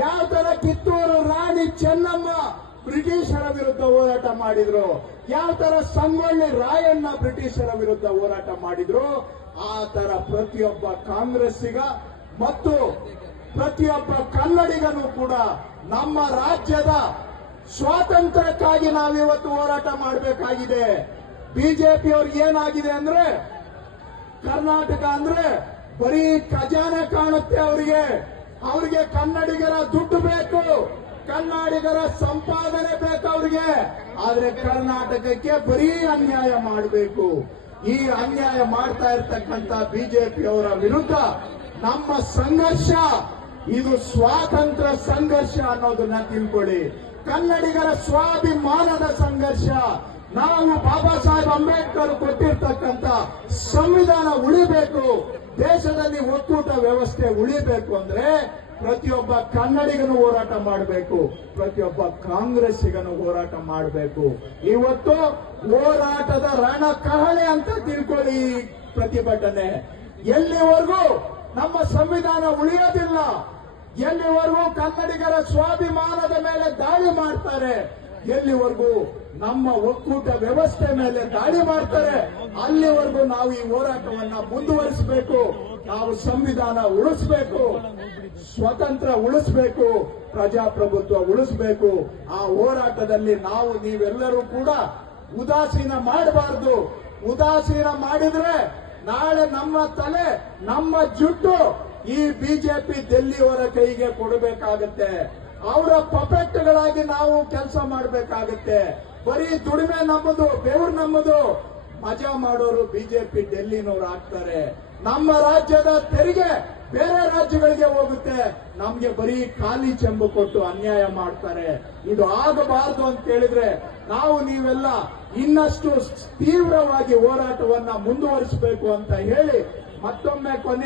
ಯಾವ ತರ ಕಿತ್ತೂರು ರಾಣಿ ಚೆನ್ನಮ್ಮ ಬ್ರಿಟಿಷರ ವಿರುದ್ಧ ಹೋರಾಟ ಮಾಡಿದ್ರು, ಯಾವ ತರ ಸಂಗೊಳ್ಳಿ ರಾಯಣ್ಣ ಬ್ರಿಟಿಷರ ವಿರುದ್ಧ ಹೋರಾಟ ಮಾಡಿದ್ರು, ಆ ತರ ಪ್ರತಿಯೊಬ್ಬ ಕಾಂಗ್ರೆಸ್ಸಿಗ ಮತ್ತು ಪ್ರತಿಯೊಬ್ಬ ಕನ್ನಡಿಗನೂ ಕೂಡ ನಮ್ಮ ರಾಜ್ಯದ ಸ್ವಾತಂತ್ರ್ಯಕ್ಕಾಗಿ ನಾವಿವತ್ತು ಹೋರಾಟ ಮಾಡಬೇಕಾಗಿದೆ. ಬಿಜೆಪಿಯವ್ರಿಗೆ ಏನಾಗಿದೆ ಅಂದ್ರೆ ಕರ್ನಾಟಕ ಅಂದ್ರೆ ಬರೀ ಖಜಾನೆ ಕಾಣುತ್ತೆ ಅವರಿಗೆ ಕನ್ನಡಿಗರ ದುಡ್ಡು ಬೇಕು, ಕನ್ನಡಿಗರ ಸಂಪಾದನೆ ಬೇಕು ಅವರಿಗೆ. ಆದ್ರೆ ಕರ್ನಾಟಕಕ್ಕೆ ಬರೀ ಅನ್ಯಾಯ ಮಾಡಬೇಕು. ಈ ಅನ್ಯಾಯ ಮಾಡ್ತಾ ಇರ್ತಕ್ಕಂಥ ಬಿಜೆಪಿಯವರ ವಿರುದ್ಧ ನಮ್ಮ ಸಂಘರ್ಷ ಇದು ಸ್ವಾತಂತ್ರ್ಯ ಸಂಘರ್ಷ ಅನ್ನೋದನ್ನ ತಿಳ್ಕೊಳ್ಳಿ. ಕನ್ನಡಿಗರ ಸ್ವಾಭಿಮಾನದ ಸಂಘರ್ಷ. ನಾವು ಬಾಬಾ ಸಾಹೇಬ್ ಅಂಬೇಡ್ಕರ್ ಕೊಟ್ಟಿರ್ತಕ್ಕಂಥ ಸಂವಿಧಾನ ಉಳಿಬೇಕು, ದೇಶದಲ್ಲಿ ಒಕ್ಕೂಟ ವ್ಯವಸ್ಥೆ ಉಳಿಬೇಕು ಅಂದ್ರೆ ಪ್ರತಿಯೊಬ್ಬ ಕನ್ನಡಿಗನು ಹೋರಾಟ ಮಾಡಬೇಕು, ಪ್ರತಿಯೊಬ್ಬ ಕಾಂಗ್ರೆಸ್ಸಿಗನು ಹೋರಾಟ ಮಾಡಬೇಕು. ಇವತ್ತು ಹೋರಾಟದ ರಣಕಹಳೆ ಅಂತ ತಿಳ್ಕೊಳ್ಳಿ ಪ್ರತಿಭಟನೆ. ಎಲ್ಲಿವರೆಗೂ ನಮ್ಮ ಸಂವಿಧಾನ ಉಳಿಯೋದಿಲ್ಲ, ಎಲ್ಲಿವರೆಗೂ ಕನ್ನಡಿಗರ ಸ್ವಾಭಿಮಾನದ ಮೇಲೆ ದಾಳಿ ಮಾಡ್ತಾರೆ, ಎಲ್ಲಿವರೆಗೂ ನಮ್ಮ ಒಕ್ಕೂಟ ವ್ಯವಸ್ಥೆ ಮೇಲೆ ದಾಳಿ ಮಾಡ್ತಾರೆ, ಅಲ್ಲಿವರೆಗೂ ನಾವು ಈ ಹೋರಾಟವನ್ನ ಮುಂದುವರಿಸಬೇಕು. ನಾವು ಸಂವಿಧಾನ ಉಳಿಸಬೇಕು, ಸ್ವತಂತ್ರ ಉಳಿಸಬೇಕು, ಪ್ರಜಾಪ್ರಭುತ್ವ ಉಳಿಸಬೇಕು. ಆ ಹೋರಾಟದಲ್ಲಿ ನೀವೆಲ್ಲರೂ ಕೂಡ ಉದಾಸೀನ ಮಾಡಬಾರದು. ಉದಾಸೀನ ಮಾಡಿದ್ರೆ ನಾಳೆ ನಮ್ಮ ತಲೆ, ನಮ್ಮ ಜುಟ್ಟು ಈ ಬಿಜೆಪಿ ಡೆಲ್ಲಿಯವರ ಕೈಗೆ ಕೊಡಬೇಕಾಗತ್ತೆ. ಅವರ ಪಪೆಟ್ಗಳಾಗಿ ನಾವು ಕೆಲಸ ಮಾಡಬೇಕಾಗತ್ತೆ. ಬರೀ ದುಡಿಮೆ ನಮ್ಮದು, ಬೆವರು ನಮ್ಮದು, ಮಜಾ ಮಾಡೋರು ಬಿಜೆಪಿ ಡೆಲ್ಲಿನವರು ಆಗ್ತಾರೆ. ನಮ್ಮ ರಾಜ್ಯದ ತೆರಿಗೆ ಬೇರೆ ರಾಜ್ಯಗಳಿಗೆ ಹೋಗುತ್ತೆ, ನಮ್ಗೆ ಬರೀ ಖಾಲಿ ಚೆಂಬು ಕೊಟ್ಟು ಅನ್ಯಾಯ ಮಾಡ್ತಾರೆ. ಇದು ಆಗಬಾರದು ಅಂತ ಹೇಳಿದ್ರೆ ನೀವೆಲ್ಲ ಇನ್ನಷ್ಟು ತೀವ್ರವಾಗಿ ಹೋರಾಟವನ್ನ ಮುಂದುವರಿಸಬೇಕು ಅಂತ ಹೇಳಿ ಮತ್ತೊಮ್ಮೆ ಕೊನೆ